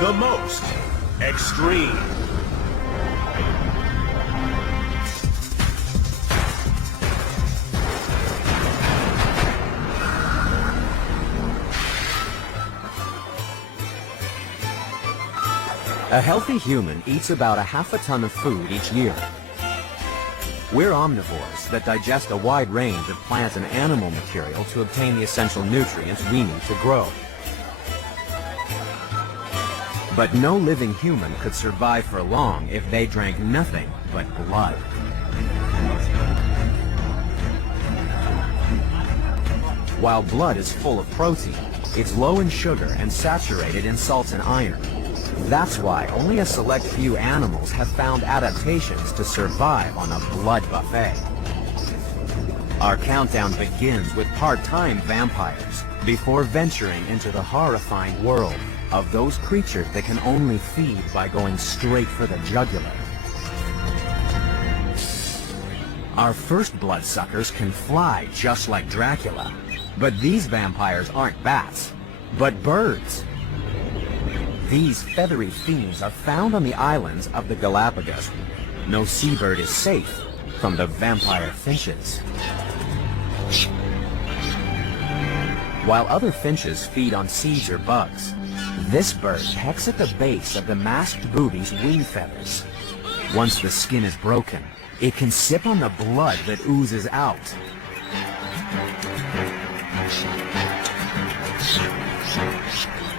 the most extreme. A healthy human eats about a half a ton of food each year. We're omnivores that digest a wide range of plant and animal material to obtain the essential nutrients we need to grow. But no living human could survive for long if they drank nothing but blood. While blood is full of protein, it's low in sugar and saturated in salts and iron. That's why only a select few animals have found adaptations to survive on a blood buffet. Our countdown begins with part-time vampires before venturing into the horrifying world of those creatures that can only feed by going straight for the jugular. Our first bloodsuckers can fly just like Dracula, but these vampires aren't bats, but birds. These feathery fiends are found on the islands of the Galapagos. No seabird is safe from the vampire finches. While other finches feed on seeds or bugs, this bird pecks at the base of the masked booby's wing feathers. Once the skin is broken, it can sip on the blood that oozes out.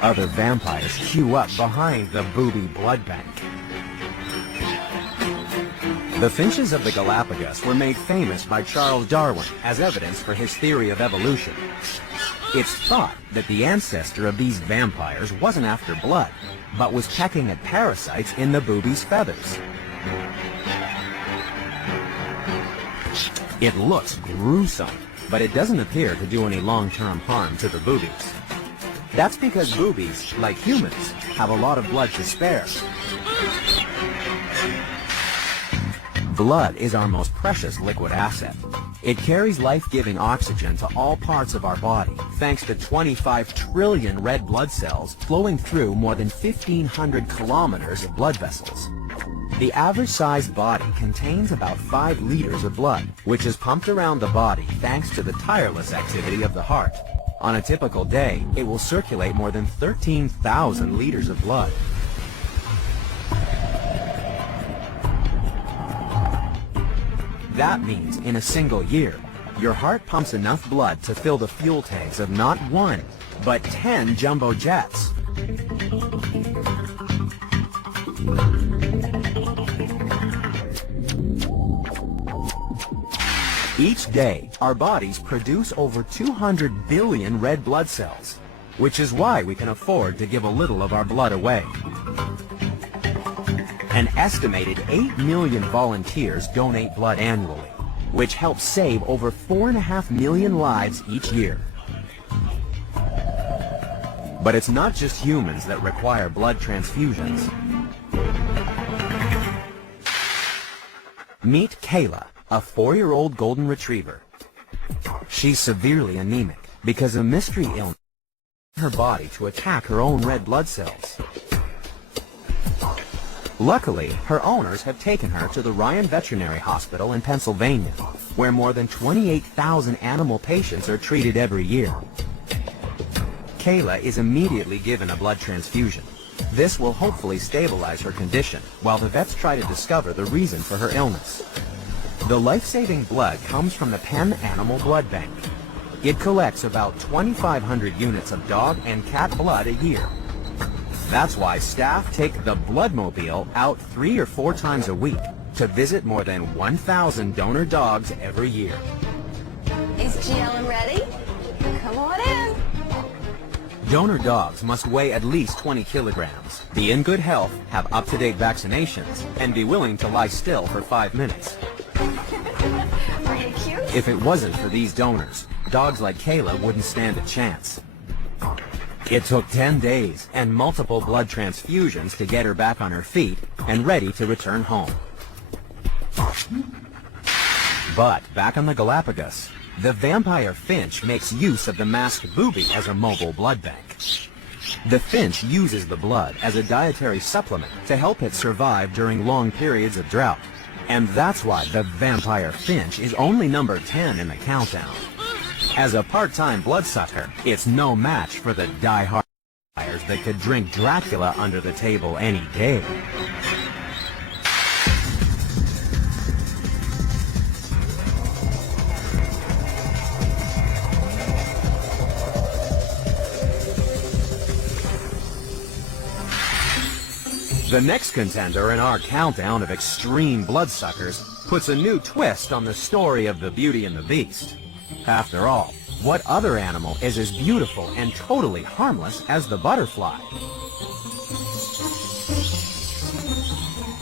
Other vampires queue up behind the booby blood bank. The finches of the Galapagos were made famous by Charles Darwin as evidence for his theory of evolution. It's thought that the ancestor of these vampires wasn't after blood, but was pecking at parasites in the booby's feathers. It looks gruesome, but it doesn't appear to do any long-term harm to the boobies. That's because boobies, like humans, have a lot of blood to spare. Blood is our most precious liquid asset. It carries life-giving oxygen to all parts of our body, thanks to 25 trillion red blood cells flowing through more than 1,500 kilometers of blood vessels. The average-sized body contains about 5 liters of blood, which is pumped around the body thanks to the tireless activity of the heart. On a typical day, it will circulate more than 13,000 liters of blood. That means in a single year, your heart pumps enough blood to fill the fuel tanks of not 1, but 10 jumbo jets. Each day, our bodies produce over 200 billion red blood cells, which is why we can afford to give a little of our blood away. An estimated 8 million volunteers donate blood annually, which helps save over 4.5 million lives each year. But it's not just humans that require blood transfusions. Meet Kayla, a 4-year-old golden retriever. She's severely anemic because a mystery illness her body to attack her own red blood cells. Luckily, her owners have taken her to the Ryan Veterinary Hospital in Pennsylvania, where more than 28,000 animal patients are treated every year. Kayla is immediately given a blood transfusion. This will hopefully stabilize her condition, while the vets try to discover the reason for her illness. The life-saving blood comes from the Penn Animal Blood Bank. It collects about 2,500 units of dog and cat blood a year. That's why staff take the Bloodmobile out 3 or 4 times a week to visit more than 1,000 donor dogs every year. Is GLM ready? Come on in. Donor dogs must weigh at least 20 kilograms, be in good health, have up-to-date vaccinations, and be willing to lie still for 5 minutes. Are you cute? If it wasn't for these donors, dogs like Kayla wouldn't stand a chance. It took 10 days and multiple blood transfusions to get her back on her feet and ready to return home. But back on the Galapagos, the vampire finch makes use of the masked booby as a mobile blood bank. The finch uses the blood as a dietary supplement to help it survive during long periods of drought. And that's why the vampire finch is only number 10 in the countdown. As a part-time bloodsucker, it's no match for the die-hard vampires that could drink Dracula under the table any day. The next contender in our countdown of extreme bloodsuckers puts a new twist on the story of the Beauty and the Beast. After all, what other animal is as beautiful and totally harmless as the butterfly?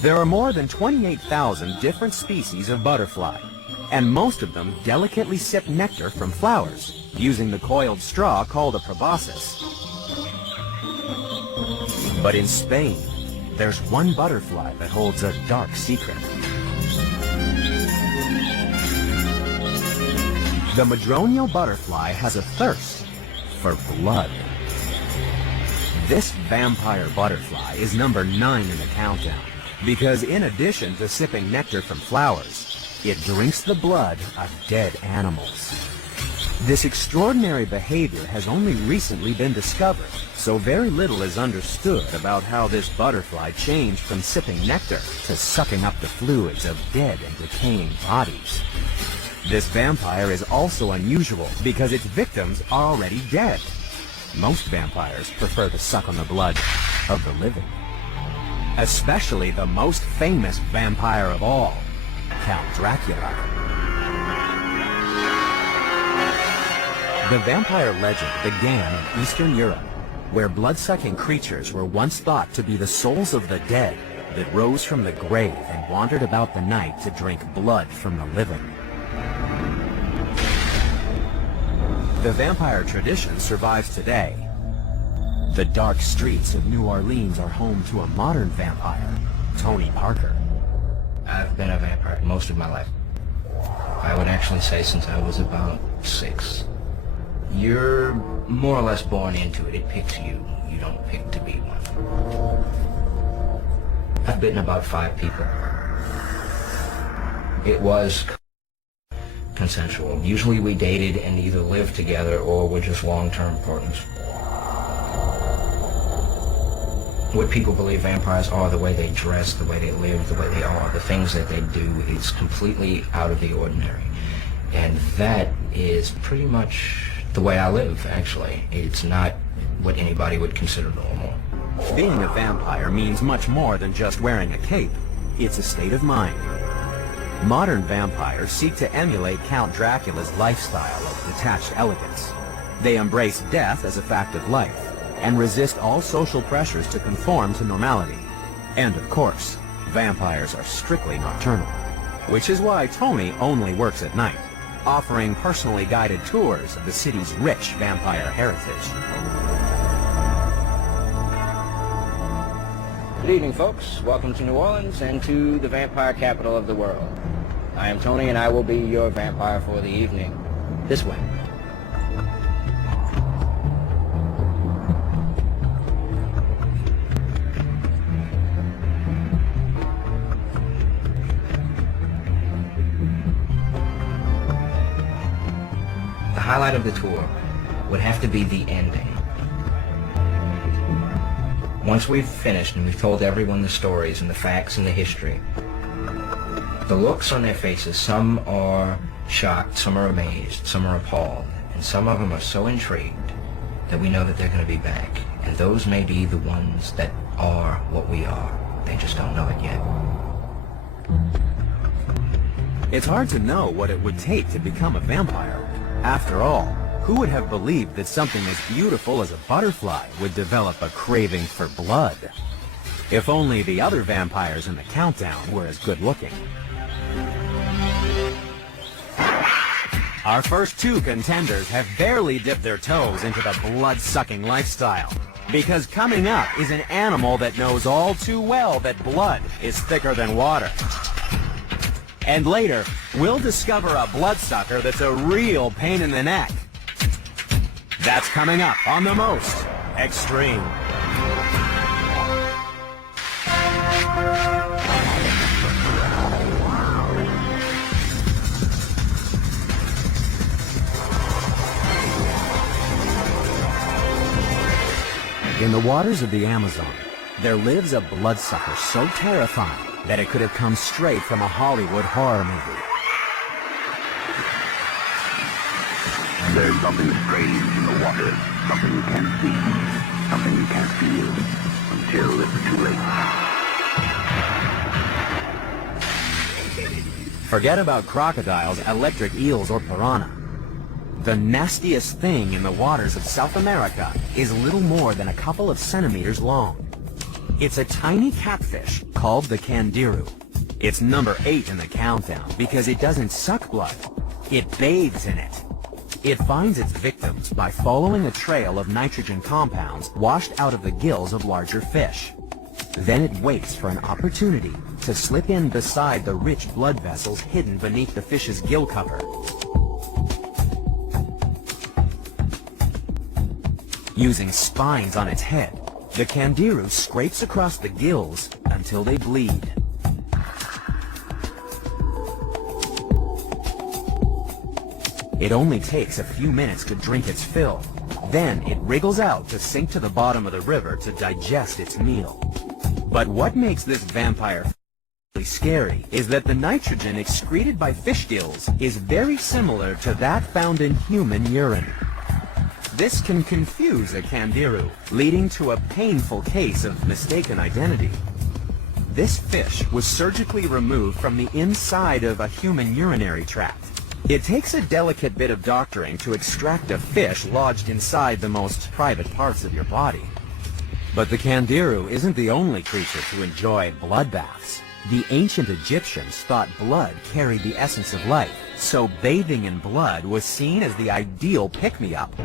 There are more than 28,000 different species of butterfly, and most of them delicately sip nectar from flowers, using the coiled straw called a proboscis. But in Spain, there's one butterfly that holds a dark secret. The madronio butterfly has a thirst for blood. This vampire butterfly is number 9 in the countdown because in addition to sipping nectar from flowers, it drinks the blood of dead animals. This extraordinary behavior has only recently been discovered, so very little is understood about how this butterfly changed from sipping nectar to sucking up the fluids of dead and decaying bodies. This vampire is also unusual because its victims are already dead. Most vampires prefer to suck on the blood of the living. Especially the most famous vampire of all, Count Dracula. The vampire legend began in Eastern Europe, where blood-sucking creatures were once thought to be the souls of the dead that rose from the grave and wandered about the night to drink blood from the living. The vampire tradition survives today. The dark streets of New Orleans are home to a modern vampire, Tony Parker. I've been a vampire most of my life. I would actually say since I was about 6. You're more or less born into it. It picks you. You don't pick to be one. I've bitten about 5 people. It was consensual. Usually we dated and either lived together or were just long-term partners. What people believe vampires are, the way they dress, the way they live, the way they are, the things that they do, is completely out of the ordinary. And that is pretty much the way I live, actually. It's not what anybody would consider normal. Being a vampire means much more than just wearing a cape. It's a state of mind. Modern vampires seek to emulate Count Dracula's lifestyle of detached elegance. They embrace death as a fact of life, and resist all social pressures to conform to normality. And of course, vampires are strictly nocturnal, which is why Tony only works at night, offering personally guided tours of the city's rich vampire heritage. Good evening, folks. Welcome to New Orleans and to the vampire capital of the world. I am Tony and I will be your vampire for the evening. This way. The highlight of the tour would have to be the ending. Once we've finished and we've told everyone the stories and the facts and the history, the looks on their faces, some are shocked, some are amazed, some are appalled, and some of them are so intrigued that we know that they're going to be back. And those may be the ones that are what we are. They just don't know it yet. It's hard to know what it would take to become a vampire. After all, who would have believed that something as beautiful as a butterfly would develop a craving for blood? If only the other vampires in the countdown were as good looking. Our first 2 contenders have barely dipped their toes into the blood-sucking lifestyle, because coming up is an animal that knows all too well that blood is thicker than water. And later, we'll discover a bloodsucker that's a real pain in the neck. That's coming up on The Most Extreme. In the waters of the Amazon, there lives a bloodsucker so terrifying that it could have come straight from a Hollywood horror movie. There's something strange in the water, something you can't see, something you can't feel, until it's too late. Forget about crocodiles, electric eels, or piranha. The nastiest thing in the waters of South America is little more than a couple of centimeters long. It's a tiny catfish called the candiru. It's number 8 in the countdown because it doesn't suck blood. It bathes in it. It finds its victims by following a trail of nitrogen compounds washed out of the gills of larger fish. Then it waits for an opportunity to slip in beside the rich blood vessels hidden beneath the fish's gill cover. Using spines on its head, the candiru scrapes across the gills until they bleed. It only takes a few minutes to drink its fill. Then it wriggles out to sink to the bottom of the river to digest its meal. But what makes this vampire really scary is that the nitrogen excreted by fish gills is very similar to that found in human urine. This can confuse a candiru, leading to a painful case of mistaken identity. This fish was surgically removed from the inside of a human urinary tract. It takes a delicate bit of doctoring to extract a fish lodged inside the most private parts of your body. But the candiru isn't the only creature to enjoy bloodbaths. The ancient Egyptians thought blood carried the essence of life, so bathing in blood was seen as the ideal pick-me-up.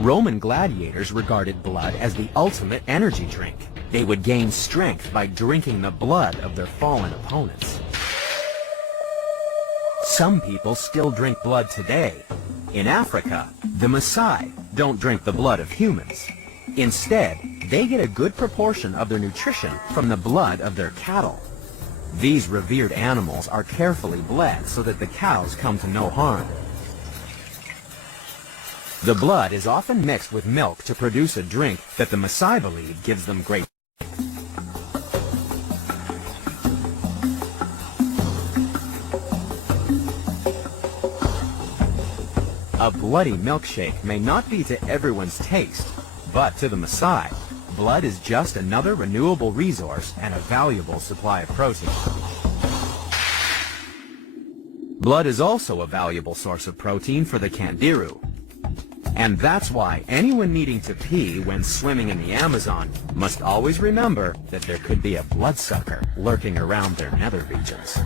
Roman gladiators regarded blood as the ultimate energy drink. They would gain strength by drinking the blood of their fallen opponents. Some people still drink blood today. In Africa, the Maasai don't drink the blood of humans. Instead, they get a good proportion of their nutrition from the blood of their cattle. These revered animals are carefully bled so that the cows come to no harm. The blood is often mixed with milk to produce a drink that the Maasai believe gives them great. A bloody milkshake may not be to everyone's taste, but to the Maasai, blood is just another renewable resource and a valuable supply of protein. Blood is also a valuable source of protein for the candiru. And that's why anyone needing to pee when swimming in the Amazon must always remember that there could be a bloodsucker lurking around their nether regions.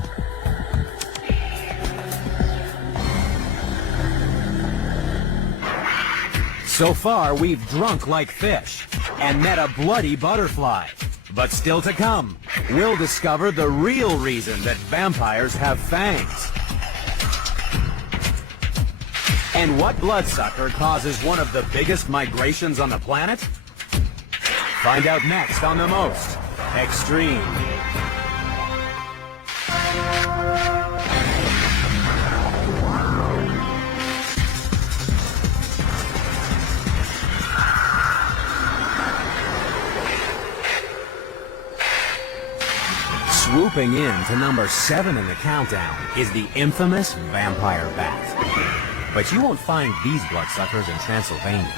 So far, we've drunk like fish and met a bloody butterfly. But still to come, we'll discover the real reason that vampires have fangs. And what bloodsucker causes one of the biggest migrations on the planet? Find out next on The Most Extreme. Swooping in to number 7 in the countdown is the infamous vampire bat. But you won't find these bloodsuckers in Transylvania.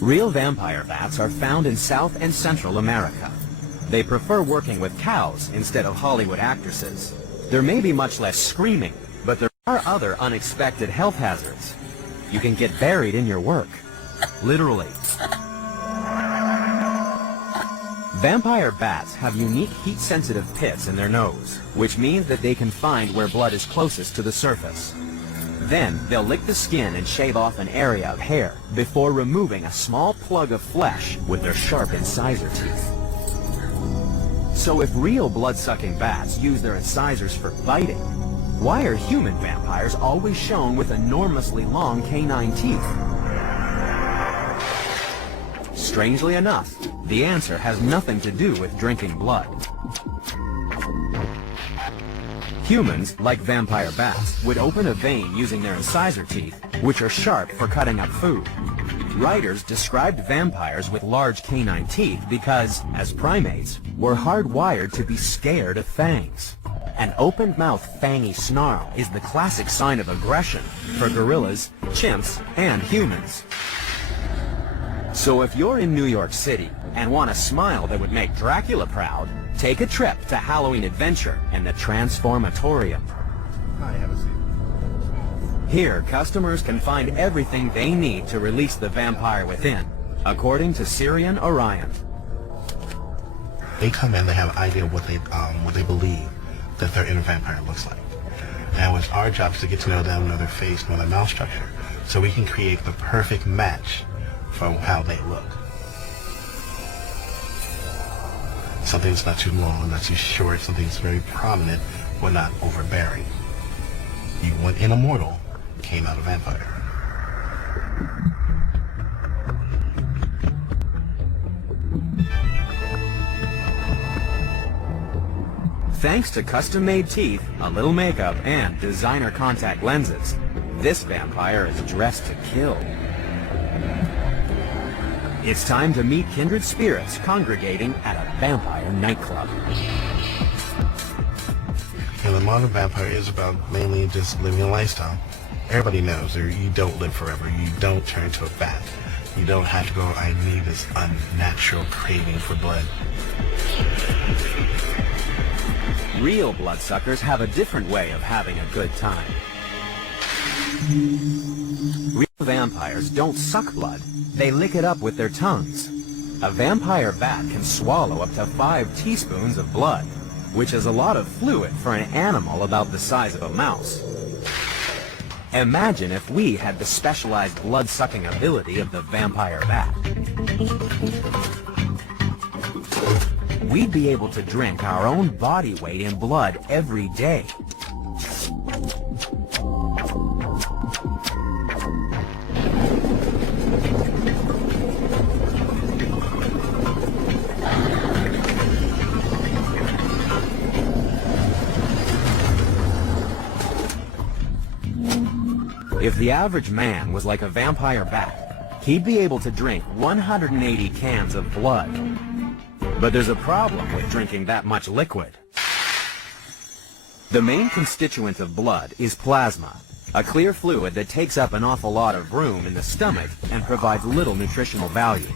Real vampire bats are found in South and Central America. They prefer working with cows instead of Hollywood actresses. There may be much less screaming, but there are other unexpected health hazards. You can get buried in your work. Literally. Vampire bats have unique heat-sensitive pits in their nose, which means that they can find where blood is closest to the surface. Then, they'll lick the skin and shave off an area of hair before removing a small plug of flesh with their sharp incisor teeth. So if real blood-sucking bats use their incisors for biting, why are human vampires always shown with enormously long canine teeth? Strangely enough, the answer has nothing to do with drinking blood. Humans, like vampire bats, would open a vein using their incisor teeth, which are sharp for cutting up food. Writers described vampires with large canine teeth because, as primates, we're hardwired to be scared of fangs. An open-mouthed fangy snarl is the classic sign of aggression for gorillas, chimps, and humans. So if you're in New York City and want a smile that would make Dracula proud, take a trip to Halloween Adventure in the Transformatorium. Hi, have a seat. Here, customers can find everything they need to release the vampire within, according to Syrian Orion. They come in, they have an idea of what they believe that their inner vampire looks like. And it's our job to get to know them, know their face, know their mouth structure, so we can create the perfect match for how they look. Something's not too long, not too short, something's very prominent, but not overbearing. You want an immortal, came out a vampire. Thanks to custom-made teeth, a little makeup, and designer contact lenses, this vampire is dressed to kill. It's time to meet kindred spirits congregating at a vampire nightclub. And the modern vampire is about mainly just living a lifestyle. Everybody knows you don't live forever. You don't turn into a bat. You don't have to go, I need this unnatural craving for blood. Real bloodsuckers have a different way of having a good time. Real vampires don't suck blood. They lick it up with their tongues. A vampire bat can swallow up to 5 teaspoons of blood, which is a lot of fluid for an animal about the size of a mouse. Imagine if we had the specialized blood-sucking ability of the vampire bat. We'd be able to drink our own body weight in blood every day. If the average man was like a vampire bat, he'd be able to drink 180 cans of blood. But there's a problem with drinking that much liquid. The main constituent of blood is plasma, a clear fluid that takes up an awful lot of room in the stomach and provides little nutritional value.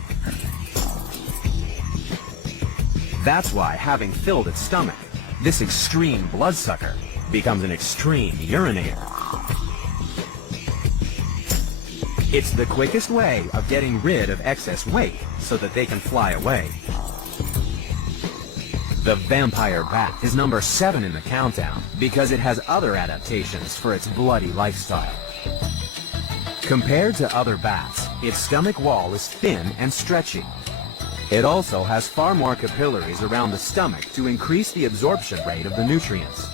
That's why, having filled its stomach, this extreme bloodsucker becomes an extreme urinator. It's the quickest way of getting rid of excess weight so that they can fly away. The vampire bat is number 7 in the countdown because it has other adaptations for its bloody lifestyle. Compared to other bats, its stomach wall is thin and stretchy. It also has far more capillaries around the stomach to increase the absorption rate of the nutrients.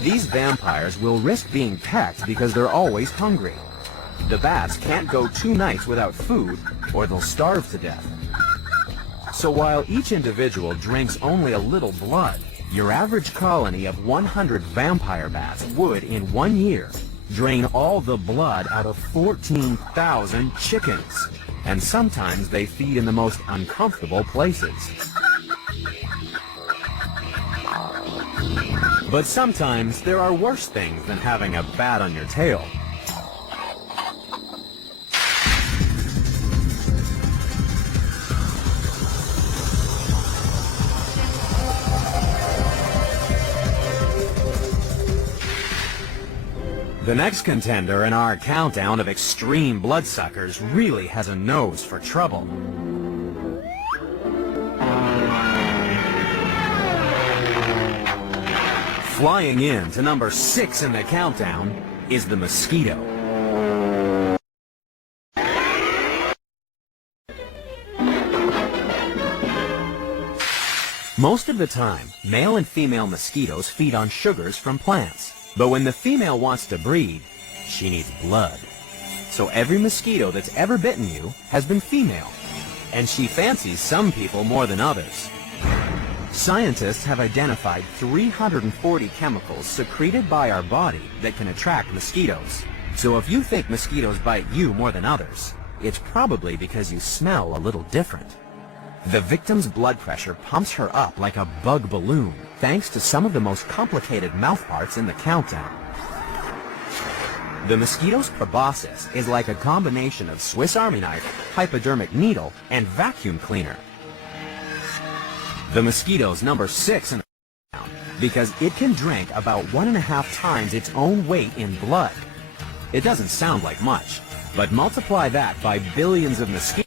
These vampires will risk being pecked because they're always hungry. The bats can't go 2 nights without food or they'll starve to death. So while each individual drinks only a little blood, your average colony of 100 vampire bats would, in 1 year, drain all the blood out of 14,000 chickens. And sometimes they feed in the most uncomfortable places. But sometimes there are worse things than having a bat on your tail. The next contender in our countdown of extreme bloodsuckers really has a nose for trouble. Flying in to number 6 in the countdown is the mosquito. Most of the time, male and female mosquitoes feed on sugars from plants. But when the female wants to breed, she needs blood. So every mosquito that's ever bitten you has been female, and she fancies some people more than others. Scientists have identified 340 chemicals secreted by our body that can attract mosquitoes. So if you think mosquitoes bite you more than others, it's probably because you smell a little different. The victim's blood pressure pumps her up like a bug balloon, thanks to some of the most complicated mouthparts in the countdown. The mosquito's proboscis is like a combination of Swiss Army knife, hypodermic needle, and vacuum cleaner. The mosquito's number 6 in the countdown because it can drink about 1.5 times its own weight in blood. It doesn't sound like much, but multiply that by billions of mosquitoes.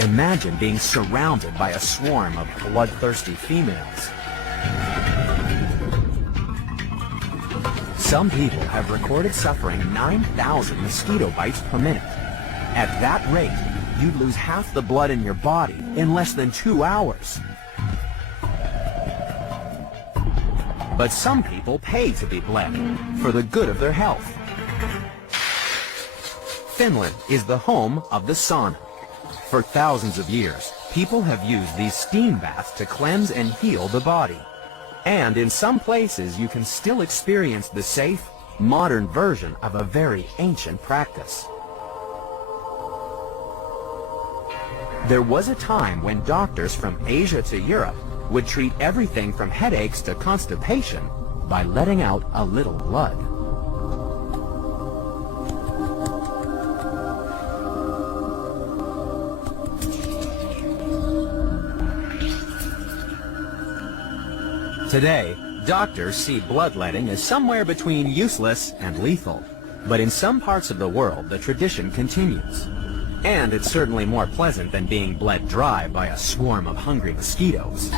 Imagine being surrounded by a swarm of bloodthirsty females. Some people have recorded suffering 9,000 mosquito bites per minute. At that rate, you'd lose half the blood in your body in less than 2 hours. But some people pay to be bled for the good of their health. Finland is the home of the sauna. For thousands of years, people have used these steam baths to cleanse and heal the body. And in some places, you can still experience the safe, modern version of a very ancient practice. There was a time when doctors from Asia to Europe would treat everything from headaches to constipation by letting out a little blood. Today, doctors see bloodletting as somewhere between useless and lethal. But in some parts of the world, the tradition continues. And it's certainly more pleasant than being bled dry by a swarm of hungry mosquitoes.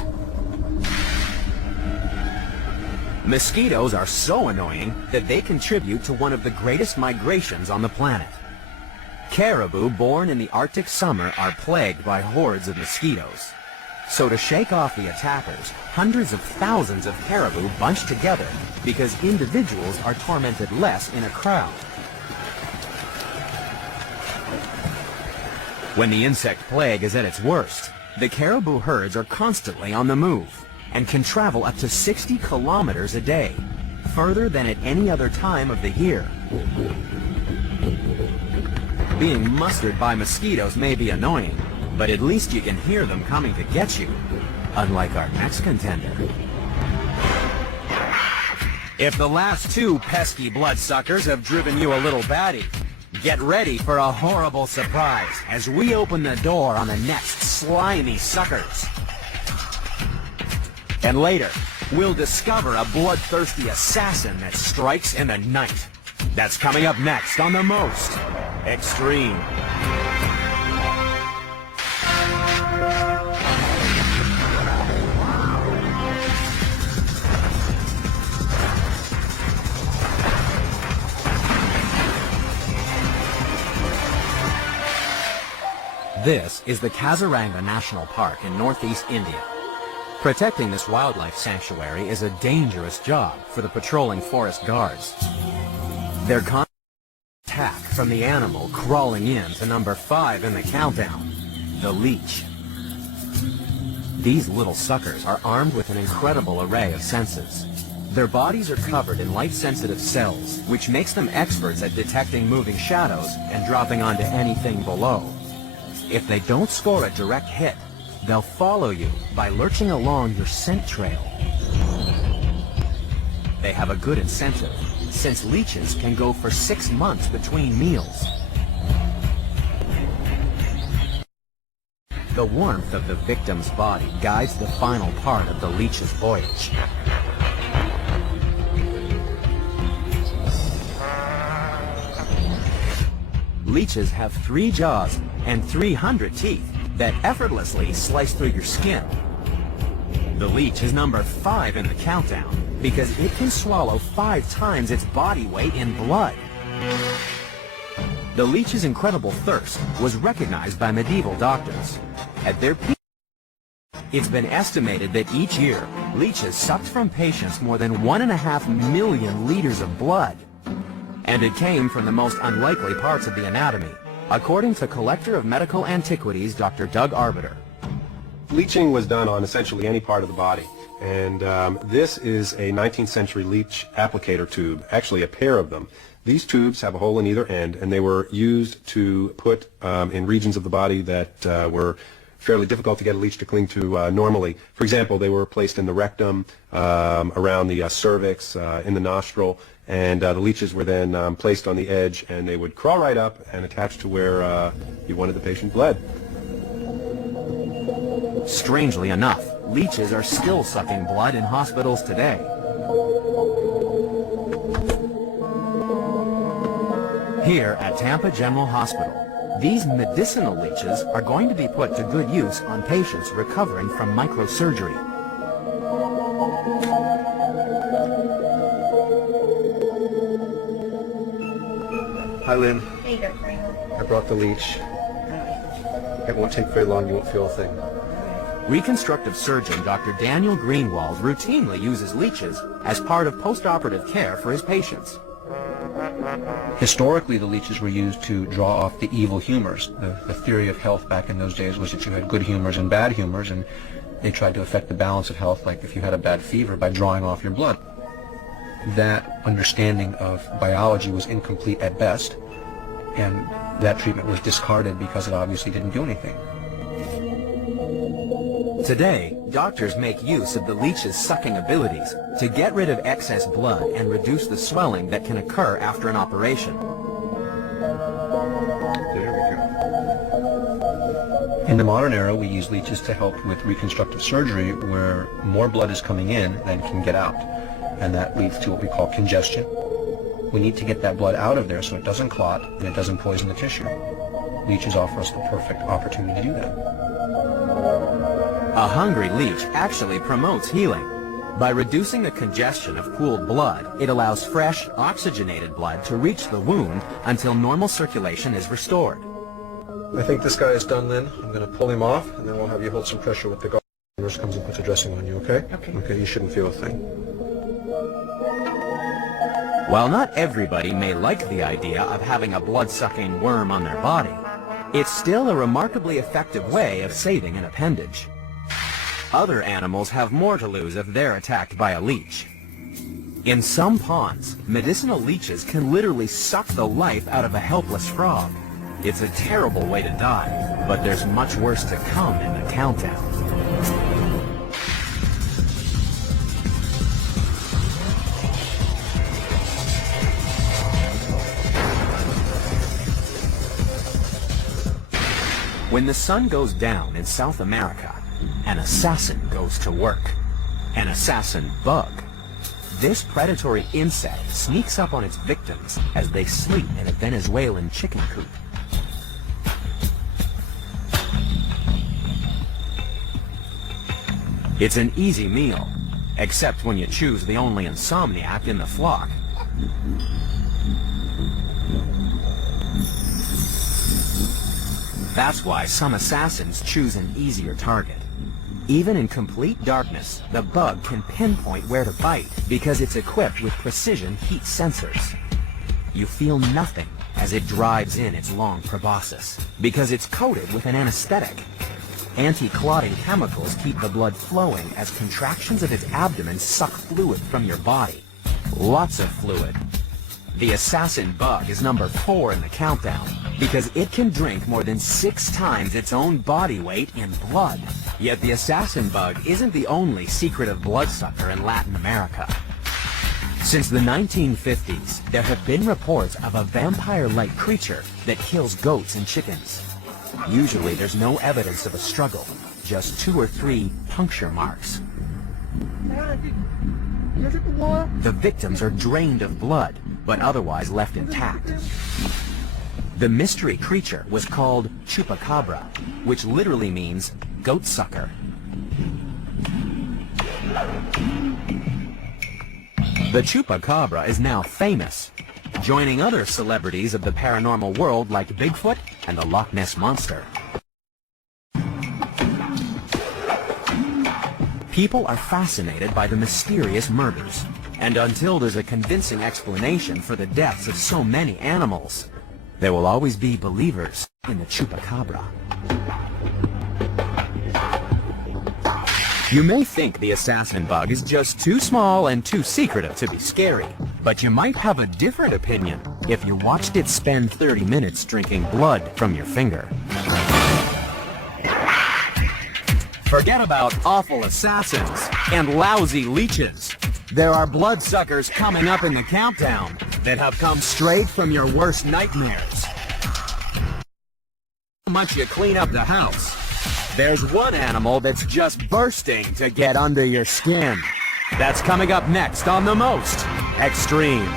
Mosquitoes are so annoying that they contribute to one of the greatest migrations on the planet. Caribou born in the Arctic summer are plagued by hordes of mosquitoes. So to shake off the attackers, hundreds of thousands of caribou bunch together because individuals are tormented less in a crowd. When the insect plague is at its worst, the caribou herds are constantly on the move and can travel up to 60 kilometers a day, further than at any other time of the year. Being mustered by mosquitoes may be annoying, but at least you can hear them coming to get you, unlike our next contender. If the last 2 pesky bloodsuckers have driven you a little batty, get ready for a horrible surprise as we open the door on the next slimy suckers. And later, we'll discover a bloodthirsty assassin that strikes in the night. That's coming up next on The Most Extreme. This is the Kaziranga National Park in northeast India. Protecting this wildlife sanctuary is a dangerous job for the patrolling forest guards. They're constant attack from the animal crawling in to number 5 in the countdown, the leech. These little suckers are armed with an incredible array of senses. Their bodies are covered in light-sensitive cells, which makes them experts at detecting moving shadows and dropping onto anything below. If they don't score a direct hit, they'll follow you by lurching along your scent trail. They have a good incentive, since leeches can go for 6 months between meals. The warmth of the victim's body guides the final part of the leech's voyage. Leeches have 3 jaws and 300 teeth that effortlessly slice through your skin. The leech is number 5 in the countdown because it can swallow 5 times its body weight in blood. The leech's incredible thirst was recognized by medieval doctors. At their peak, it's been estimated that each year, Leeches sucked from patients more than 1.5 million liters of blood. And it came from the most unlikely parts of the anatomy, according to collector of medical antiquities Dr. Doug Arbiter. Leeching was done on essentially any part of the body, and this is a 19th century leech applicator tube, actually a pair of them. These tubes have a hole in either end, and they were used to put in regions of the body that were fairly difficult to get a leech to cling to normally. For example, they were placed in the rectum, around the cervix, in the nostril, and the leeches were then placed on the edge, and they would crawl right up and attach to where you wanted the patient bled. Strangely enough, leeches are still sucking blood in hospitals today. Here at Tampa General Hospital, these medicinal leeches are going to be put to good use on patients recovering from microsurgery. Hi, Lynn. Hey, Dr. Kramer. I brought the leech. It won't take very long. You won't feel a thing. Reconstructive surgeon Dr. Daniel Greenwald routinely uses leeches as part of post-operative care for his patients. Historically, the leeches were used to draw off the evil humors. The theory of health back in those days was that you had good humors and bad humors, and they tried to affect the balance of health, like if you had a bad fever, by drawing off your blood. That understanding of biology was incomplete at best, and that treatment was discarded because it obviously didn't do anything. Today, doctors make use of the leech's sucking abilities to get rid of excess blood and reduce the swelling that can occur after an operation. There we go. In the modern era, we use leeches to help with reconstructive surgery where more blood is coming in than can get out, and that leads to what we call congestion. We need to get that blood out of there so it doesn't clot and it doesn't poison the tissue. Leeches offer us the perfect opportunity to do that. A hungry leech actually promotes healing. By reducing the congestion of pooled blood, it allows fresh, oxygenated blood to reach the wound until normal circulation is restored. I think this guy is done, Lynn. I'm going to pull him off, and then we'll have you hold some pressure with the guard. The nurse comes and puts a dressing on you, okay? Okay. Okay, you shouldn't feel a thing. While not everybody may like the idea of having a blood-sucking worm on their body, it's still a remarkably effective way of saving an appendage. Other animals have more to lose if they're attacked by a leech. In some ponds, medicinal leeches can literally suck the life out of a helpless frog. It's a terrible way to die, but there's much worse to come in the countdown. When the sun goes down in South America, an assassin goes to work. An assassin bug. This predatory insect sneaks up on its victims as they sleep in a Venezuelan chicken coop. It's an easy meal, except when you choose the only insomniac in the flock. That's why some assassins choose an easier target. Even in complete darkness, the bug can pinpoint where to bite because it's equipped with precision heat sensors. You feel nothing as it drives in its long proboscis because it's coated with an anesthetic. Anti-clotting chemicals keep the blood flowing as contractions of its abdomen suck fluid from your body. Lots of fluid. The assassin bug is number 4 in the countdown because it can drink more than 6 times its own body weight in blood. Yet the assassin bug isn't the only secretive bloodsucker in Latin America. Since the 1950s, there have been reports of a vampire-like creature that kills goats and chickens. Usually there's no evidence of a struggle, just 2 or 3 puncture marks. The victims are drained of blood, but otherwise left intact. The mystery creature was called chupacabra, which literally means goat sucker. The chupacabra is now famous, joining other celebrities of the paranormal world like Bigfoot and the Loch Ness Monster. People are fascinated by the mysterious murders. And until there's a convincing explanation for the deaths of so many animals, there will always be believers in the chupacabra. You may think the assassin bug is just too small and too secretive to be scary, but you might have a different opinion if you watched it spend 30 minutes drinking blood from your finger. Forget about awful assassins and lousy leeches. There are bloodsuckers coming up in the countdown that have come straight from your worst nightmares. How much you clean up the house. There's one animal that's just bursting to get under your skin. That's coming up next on The Most Extreme.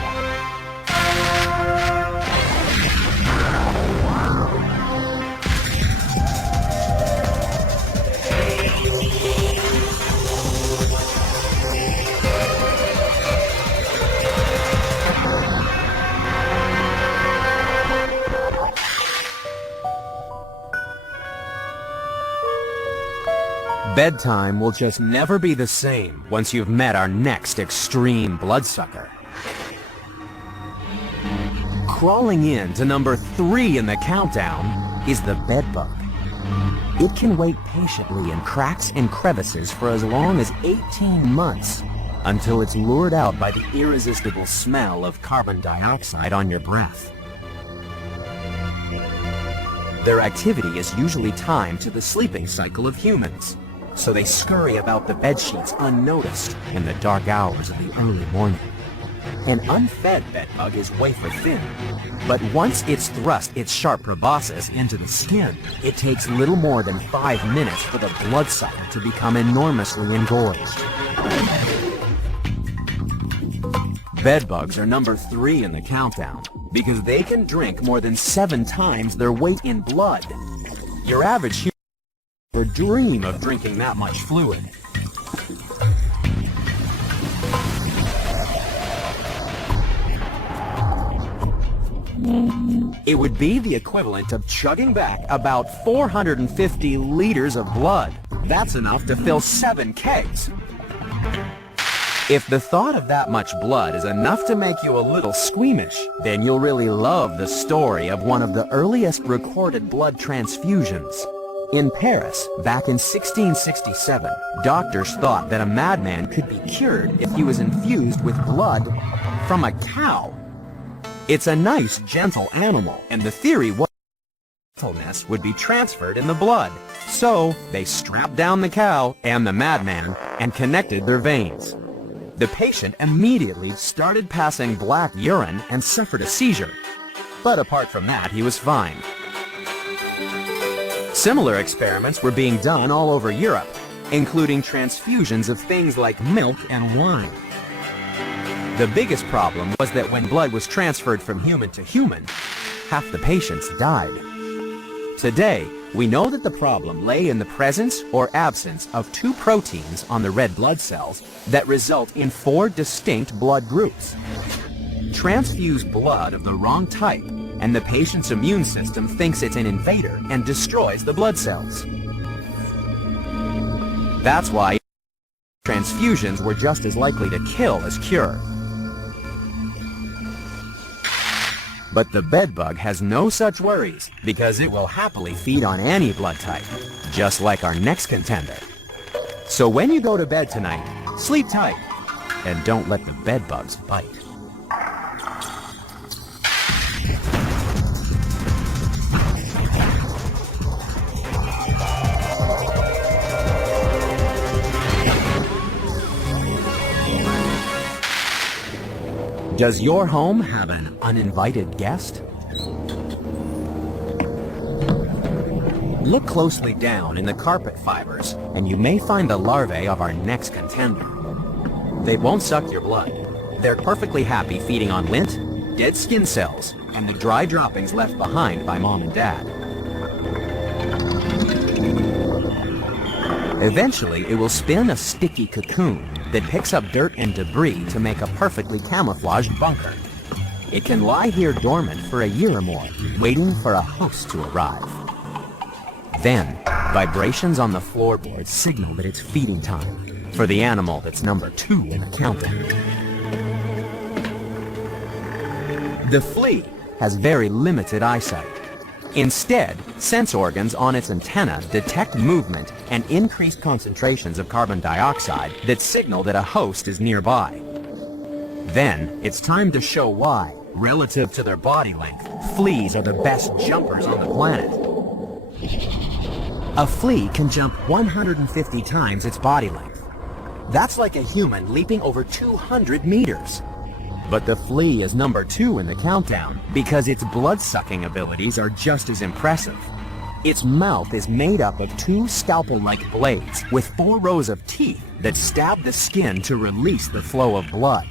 Bedtime will just never be the same once you've met our next extreme bloodsucker. Crawling in to number 3 in the countdown is the bedbug. It can wait patiently in cracks and crevices for as long as 18 months until it's lured out by the irresistible smell of carbon dioxide on your breath. Their activity is usually timed to the sleeping cycle of humans, so they scurry about the bedsheets unnoticed in the dark hours of the early morning. An unfed bedbug is wafer thin, but once it's thrust its sharp proboscis into the skin, it takes little more than 5 minutes for the bloodsucker to become enormously engorged. Bedbugs are number 3 in the countdown because they can drink more than 7 times their weight in blood. Your average human or dream of drinking that much fluid. It would be the equivalent of chugging back about 450 liters of blood. That's enough to fill 7 kegs. If the thought of that much blood is enough to make you a little squeamish, then you'll really love the story of one of the earliest recorded blood transfusions. In Paris, back in 1667, doctors thought that a madman could be cured if he was infused with blood from a cow. It's a nice, gentle animal, and the theory was gentleness would be transferred in the blood. So, they strapped down the cow and the madman and connected their veins. The patient immediately started passing black urine and suffered a seizure. But apart from that, he was fine. Similar experiments were being done all over Europe, including transfusions of things like milk and wine. The biggest problem was that when blood was transferred from human to human, half the patients died. Today, we know that the problem lay in the presence or absence of 2 proteins on the red blood cells that result in 4 distinct blood groups. Transfuse blood of the wrong type, and the patient's immune system thinks it's an invader and destroys the blood cells. That's why transfusions were just as likely to kill as cure. But the bedbug has no such worries because it will happily feed on any blood type, just like our next contender. So when you go to bed tonight, sleep tight and don't let the bedbugs bite. Does your home have an uninvited guest? Look closely down in the carpet fibers, and you may find the larvae of our next contender. They won't suck your blood. They're perfectly happy feeding on lint, dead skin cells, and the dry droppings left behind by mom and dad. Eventually, it will spin a sticky cocoon that picks up dirt and debris to make a perfectly camouflaged bunker. It can lie here dormant for a year or more, waiting for a host to arrive. Then, vibrations on the floorboards signal that it's feeding time. for the animal that's number 2 in the countdown. The flea has very limited eyesight. Instead, sense organs on its antenna detect movement and increased concentrations of carbon dioxide that signal that a host is nearby. Then, it's time to show why, relative to their body length, fleas are the best jumpers on the planet. A flea can jump 150 times its body length. That's like a human leaping over 200 meters. But the flea is number 2 in the countdown because its blood-sucking abilities are just as impressive. Its mouth is made up of 2 scalpel-like blades with 4 rows of teeth that stab the skin to release the flow of blood.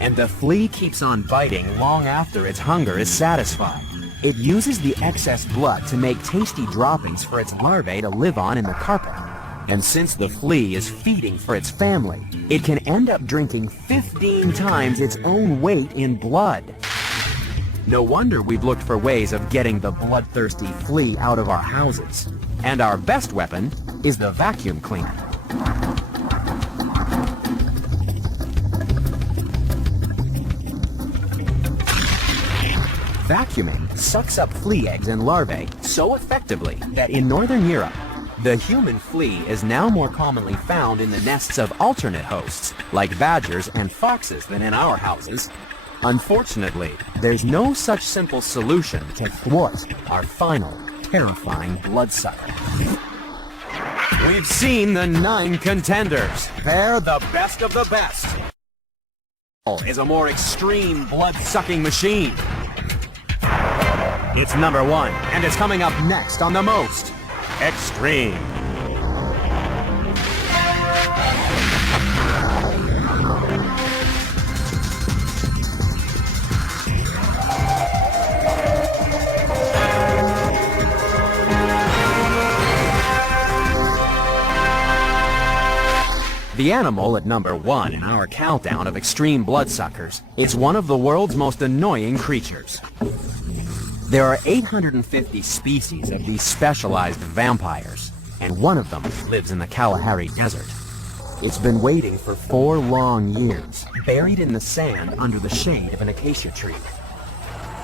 And the flea keeps on biting long after its hunger is satisfied. It uses the excess blood to make tasty droppings for its larvae to live on in the carpet. And since the flea is feeding for its family, it can end up drinking 15 times its own weight in blood. No wonder we've looked for ways of getting the bloodthirsty flea out of our houses. And our best weapon is the vacuum cleaner. Vacuuming sucks up flea eggs and larvae so effectively that in Northern Europe, the human flea is now more commonly found in the nests of alternate hosts, like badgers and foxes, than in our houses. Unfortunately, there's no such simple solution to thwart our final, terrifying bloodsucker. We've seen the 9 contenders. They're the best of the best. Is a more extreme blood-sucking machine. It's number 1, and it's coming up next on the most extreme. The animal at number 1 in our countdown of extreme bloodsuckers is one of the world's most annoying creatures. There are 850 species of these specialized vampires, and one of them lives in the Kalahari Desert. It's been waiting for 4 long years, buried in the sand under the shade of an acacia tree.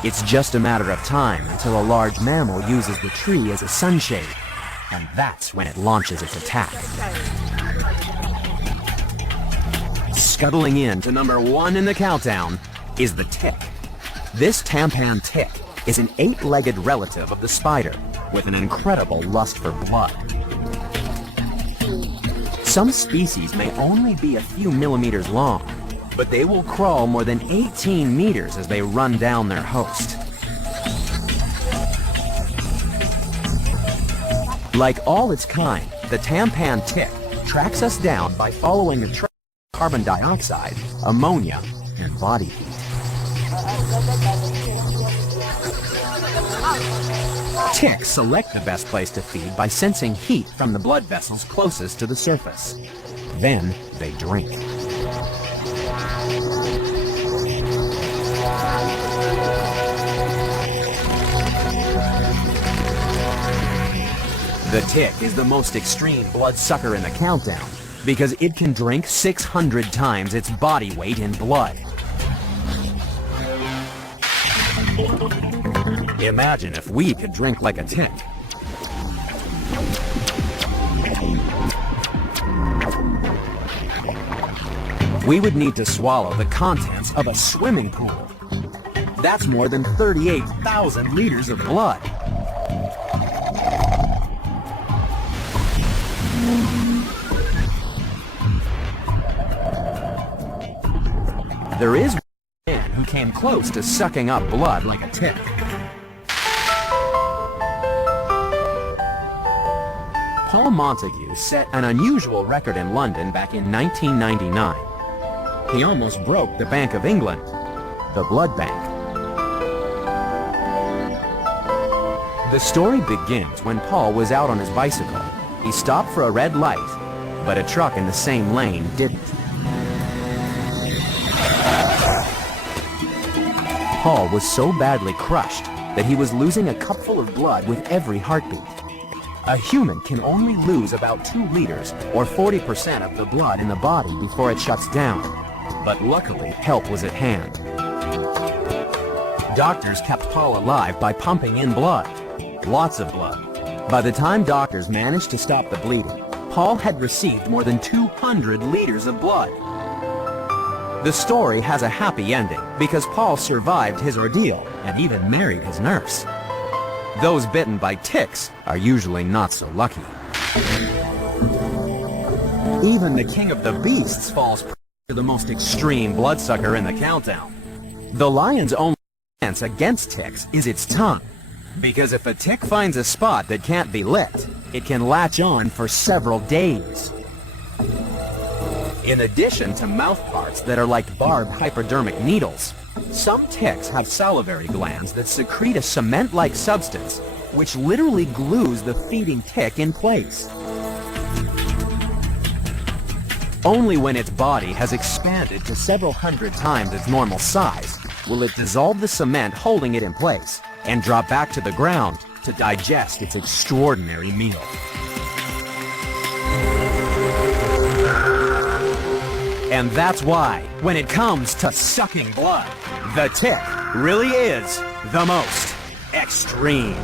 It's just a matter of time until a large mammal uses the tree as a sunshade, and that's when it launches its attack. Scuttling in to number 1 in the countdown is the tick. This tampan tick is an 8-legged relative of the spider with an incredible lust for blood. Some species may only be a few millimeters long, but they will crawl more than 18 meters as they run down their host. Like all its kind, the tampan tick tracks us down by following a trail of carbon dioxide, ammonia, and body heat. Ticks select the best place to feed by sensing heat from the blood vessels closest to the surface. Then they drink. The tick is the most extreme bloodsucker in the countdown because it can drink 600 times its body weight in blood. Imagine if we could drink like a tick. We would need to swallow the contents of a swimming pool. That's more than 38,000 liters of blood. There is one man who came close to sucking up blood like a tick. Paul Montague set an unusual record in London back in 1999. He almost broke the Bank of England, the blood bank. The story begins when Paul was out on his bicycle. He stopped for a red light, but a truck in the same lane didn't. Paul was so badly crushed that he was losing a cupful of blood with every heartbeat. A human can only lose about 2 liters, or 40% of the blood in the body before it shuts down. But luckily, help was at hand. Doctors kept Paul alive by pumping in blood. Lots of blood. By the time doctors managed to stop the bleeding, Paul had received more than 200 liters of blood. The story has a happy ending because Paul survived his ordeal and even married his nurse. Those bitten by ticks are usually not so lucky. Even the king of the beasts falls prey to the most extreme bloodsucker in the countdown. The lion's only defense against ticks is its tongue, because if a tick finds a spot that can't be licked, it can latch on for several days. In addition to mouth parts that are like barbed hypodermic needles, some ticks have salivary glands that secrete a cement-like substance which literally glues the feeding tick in place. Only when its body has expanded to several hundred times its normal size will it dissolve the cement holding it in place and drop back to the ground to digest its extraordinary meal. And that's why, when it comes to sucking blood, the tick really is the most extreme.